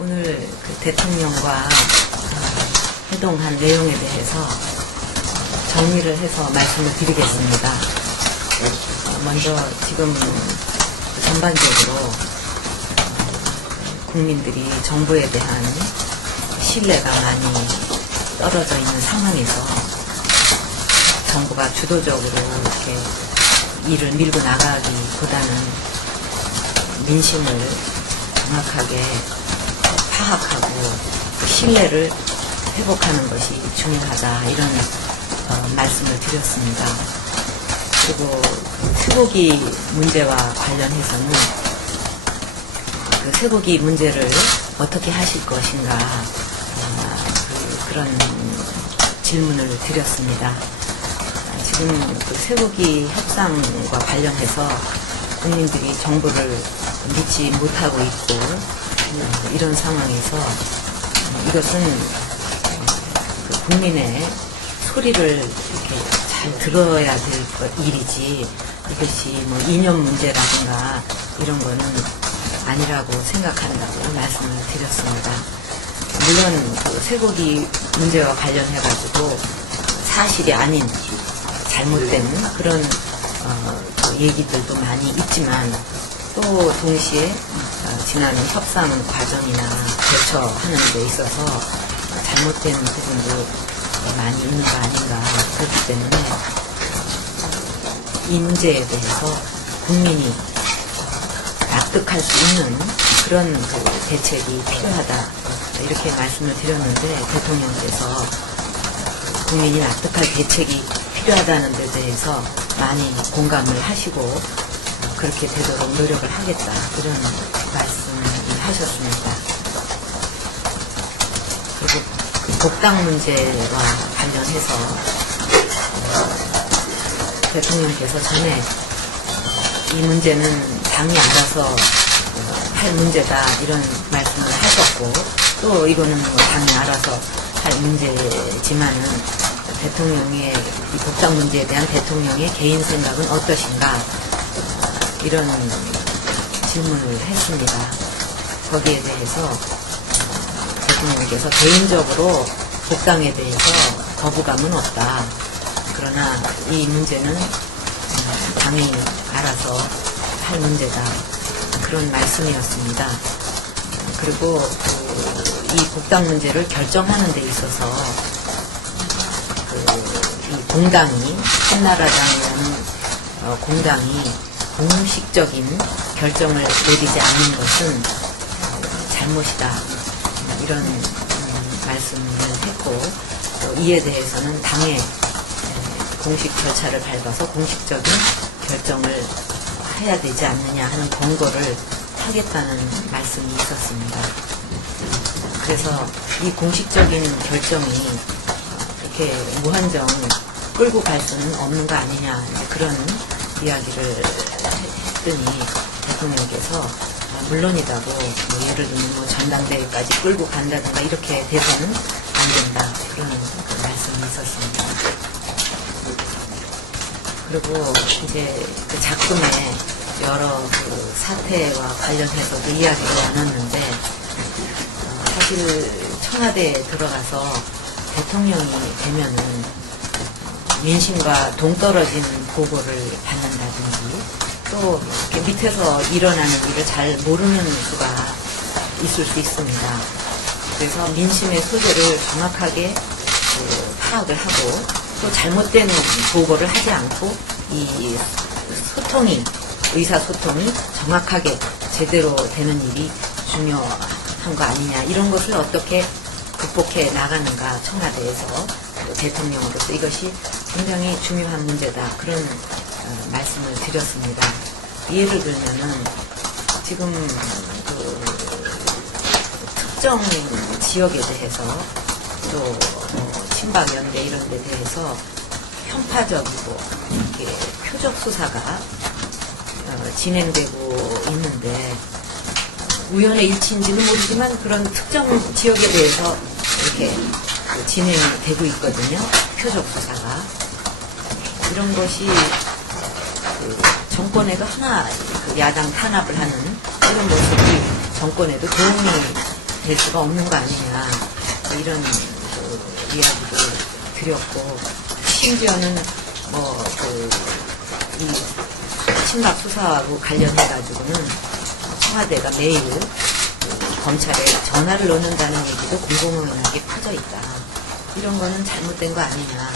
오늘 그 대통령과 회동한 내용에 대해서 정리를 해서 말씀을 드리겠습니다. 먼저 지금 전반적으로 국민들이 정부에 대한 신뢰가 많이 떨어져 있는 상황에서 정부가 주도적으로 이렇게 일을 밀고 나가기보다는 민심을 정확하게 파악하고 신뢰를 회복하는 것이 중요하다, 이런 말씀을 드렸습니다. 그리고 쇠고기 문제와 관련해서는 그 쇠고기 문제를 어떻게 하실 것인가, 그런 질문을 드렸습니다. 지금 그 쇠고기 협상과 관련해서 국민들이 정부를 믿지 못하고 있고, 이런 상황에서 이것은 그 국민의 소리를 이렇게 잘 들어야 될 일이지, 이것이 뭐 이념 문제라든가 이런 거는 아니라고 생각한다고 말씀을 드렸습니다. 물론 그 쇠고기 문제와 관련해가지고 사실이 아닌 잘못된 그런 얘기들도 많이 있지만, 또 동시에 지난 협상 과정이나 대처하는 데 있어서 잘못된 부분도 많이 있는 거 아닌가. 그렇기 때문에 이 문제에 대해서 국민이 납득할 수 있는 그런 그 대책이 필요하다, 이렇게 말씀을 드렸는데, 대통령께서 국민이 납득할 대책이 필요하다는 데 대해서 많이 공감을 하시고 그렇게 되도록 노력을 하겠다, 이런 말씀을 하셨습니다. 그리고 그 복당 문제와 관련해서 대통령께서 전에 이 문제는 당이 알아서 할 문제다, 이런 말씀을 하셨고, 또 이거는 뭐 당이 알아서 할 문제지만은 대통령의 이 복당 문제에 대한 대통령의 개인 생각은 어떠신가, 이런 질문을 했습니다. 거기에 대해서 대통령께서 개인적으로 복당에 대해서 거부감은 없다, 그러나 이 문제는 당이 알아서 할 문제다, 그런 말씀이었습니다. 그리고 이 복당 문제를 결정하는 데 있어서 이 공당이, 한나라당이라는 공당이 공식적인 결정을 내리지 않는 것은 잘못이다, 이런 말씀을 했고, 또 이에 대해서는 당의 공식 절차를 밟아서 공식적인 결정을 해야 되지 않느냐 하는 권고를 하겠다는 말씀이 있었습니다. 그래서 이 공식적인 결정이 이렇게 무한정 끌고 갈 수는 없는 거 아니냐, 그런 이야기를 했더니 대통령께서 물론이다고, 뭐 예를 들면 뭐 전당대회까지 끌고 간다든가 이렇게 돼서는 안 된다, 그런 그 말씀이 있었습니다. 그리고 이제 그 작품의 여러 그 사태와 관련해서도 이야기를 나눴는데, 사실 청와대에 들어가서 대통령이 되면은 민심과 동떨어진 보고를 받는다든지, 또 이렇게 밑에서 일어나는 일을 잘 모르는 수가 있을 수 있습니다. 그래서 민심의 소재를 정확하게 파악을 하고, 또 잘못된 보고를 하지 않고 이 소통이, 의사소통이 정확하게 제대로 되는 일이 중요한 거 아니냐, 이런 것을 어떻게 극복해 나가는가, 청와대에서 대통령으로서 이것이 굉장히 중요한 문제다, 그런 말씀을 드렸습니다. 예를 들면은 지금 그 특정 지역에 대해서, 또 친박연대 이런 데 대해서 편파적이고 이렇게 표적 수사가 진행되고 있는데, 우연의 일치인지는 모르지만 그런 특정 지역에 대해서 이렇게 진행이 되고 있거든요, 표적 수사가. 이런 것이 그 정권에도 하나 그 야당 탄압을 하는 이런 모습이 정권에도 도움이 될 수가 없는 거 아니냐 이런 이야기도 드렸고 심지어는 이 친박 수사하고 관련해가지고는 청와대가 매일 검찰에 전화를 넣는다는 얘기도 공공연하게 퍼져 있다. 이런 거는 잘못된 거 아니냐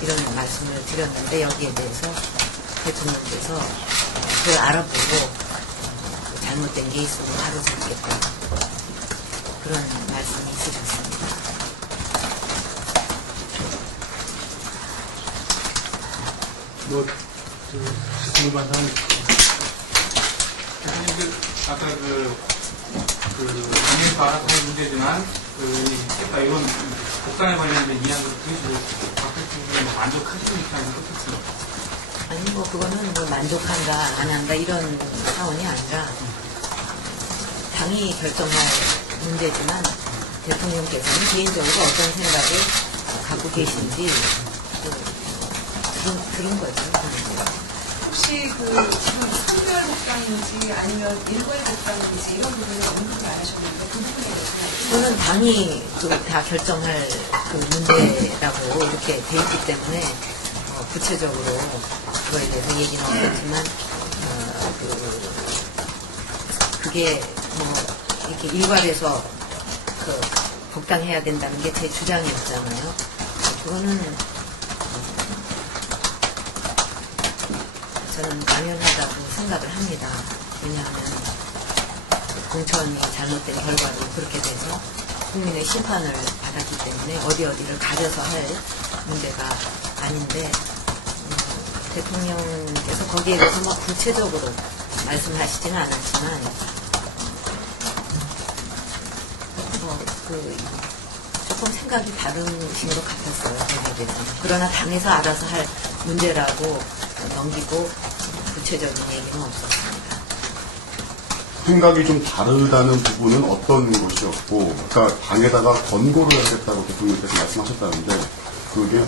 이런 말씀을 드렸는데 여기에 대해서 대통령께서 그걸 알아보고 잘못된 게 있으면 바로 잡겠다 그런 말씀이 있으셨습니다. 궁금한 사항이 아까 당연히 알아서 할 문제지만 이런 복당에 관련된 이야기를 드리시고 박 대통령이 만족하십니까? 어떻습니까? 아니 그거는 만족한다 안 한다 이런 차원이 아니라 당이 결정할 문제지만 대통령께서는 개인적으로 어떤 생각을 갖고 계신지 그런 거죠. 혹시 지금 선별 복당인지 아니면 일괄 복당인지 이런 부분을 언급을 안 하셨는데 그 부분에 대해서 그거는 당이 다 결정할 문제라고 이렇게 돼 있기 때문에 구체적으로 그거에 대해서 얘기는 없었지만 그게 이렇게 일괄해서 복당해야 된다는 게 제 주장이었잖아요. 그거는 저는 당연하다고 생각을 합니다. 왜냐하면 공천이 잘못된 결과로 그렇게 돼서 국민의 심판을 받았기 때문에 어디를 가려서 할 문제가 아닌데 대통령께서 거기에 대해서 구체적으로 말씀하시지는 않았지만 조금 생각이 다르신 것 같았어요. 거기에 대해서. 그러나 당에서 알아서 할 문제라고 넘기고 구체적인 얘기는 없었습니다. 생각이 좀 다르다는 부분은 어떤 것이었고, 그러니까 당에다가 권고를 하겠다고 대통령께서 말씀하셨다는데, 그게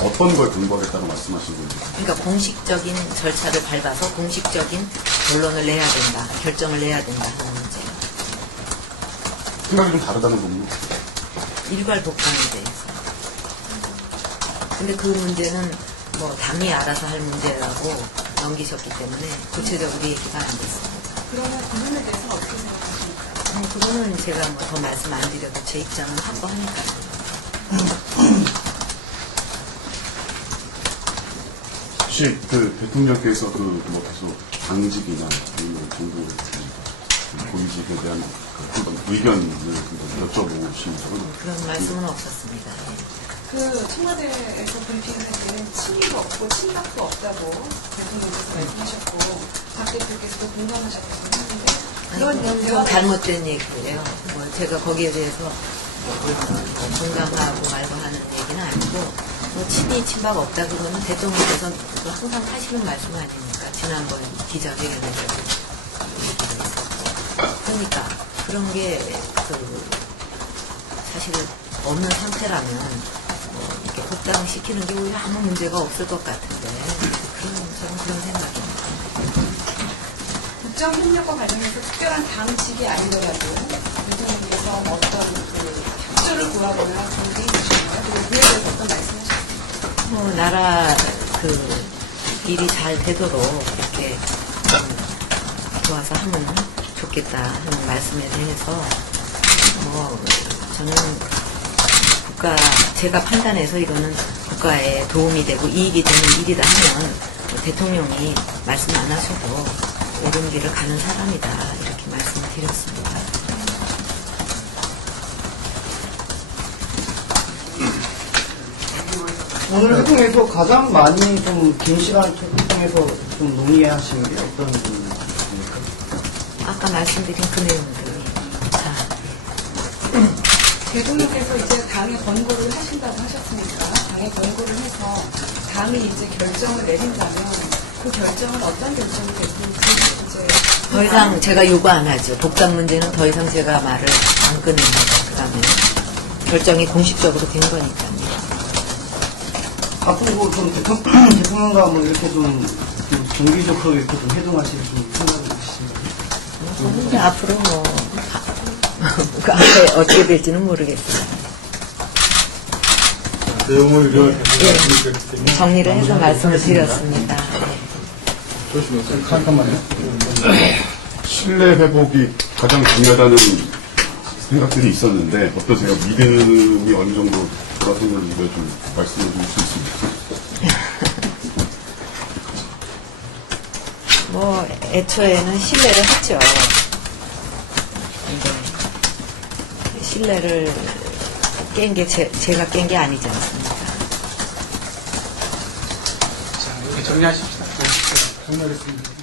어떤 걸 권고하겠다고 말씀하신 건지. 그러니까 공식적인 절차를 밟아서 공식적인 결론을 내야 된다, 결정을 내야 된다 하는 문제. 생각이 좀 다르다는 부분은? 일괄 복당에 대해서. 근데 그 문제는 당이 알아서 할 문제라고 넘기셨기 때문에 구체적으로 얘기가 안 됐습니다. 그러면 그 부분에 대해서 어떻게 생각하십니까? 그거는 제가 더 말씀 안 드려도 제 입장은 확고하니까요. 혹시 대통령께서 계속 당직이나 아니면 정부 고위직에 대한 한번 의견을 여쭤보신 적은? 그런 말씀은 없었습니다. 청와대에서 브리핑을 할 때는 친미가 없고 친박도 없다고 대통령께서 말씀하셨고 박 대표께서도 공감하셨다고 했는데 그런 좀 잘못된 얘기예요. 제가 거기에 대해서 공감하고 말고 하는 얘기는 아니고 친이 친박 없다 그거는 대통령께서 항상 하시는 말씀 아닙니까? 지난번 기자회견에서 얘기를 했었고 그러니까 그런 게 사실 없는 상태라면 이렇게 복당시키는 게 오히려 아무 문제가 없을 것 같은데 저는 그런 생각입니다. 국정 협력과 관련해서 특별한 당직이 아니더라도 대통령께서 어떤 협조를 구하거나 그런 게 있으신가요? 그리고 그에 대해서 어떤 말씀하셨습니까? 나라 일이 잘 되도록 이렇게 도와서 하면 좋겠다 하는 말씀에 대해서 저는 제가 판단해서 이거는 국가에 도움이 되고 이익이 되는 일이다 하면 대통령이 말씀 안 하셔도 옳은 길을 가는 사람이다 이렇게 말씀을 드렸습니다. 오늘 회동에서 가장 많이 좀 긴 시간 회동에서 좀 논의하신 게 어떤 부분입니까? 아까 말씀드린 그 내용들이 다 대통령께서 이제 당에 권고를 하신다고 하셨으니까 당에 권고를 해서 당이 이제 결정을 내린다면 그 결정은 어떤 결정이 될지 이제 더 이상 제가 요구 안 하죠. 복당 문제는 더 이상 제가 말을 안 끊습니다. 그 다음에 결정이 공식적으로 된 거니까요. 앞으로 좀 대통령과 이렇게 좀 정기적으로 이렇게 좀 회동하실 좀 생각이 있으신가요? 저는 이제 앞으로 그 앞에 어떻게 될지는 모르겠어요. 내용을 이렇게 예, 정리를 해서 말씀을 드렸습니다. 잠깐만요. 신뢰 회복이 가장 중요하다는 생각들이 있었는데 어떠세요? 믿음이 어느 정도 돌아섰는지 좀 말씀해 주실 수 있습니까? 뭐 애초에는 신뢰를 했죠. 근데 신뢰를 깬 게 제가 깬 게 아니지 않습니까? 자, 이렇게 정리하십시다. 정리하겠습니다.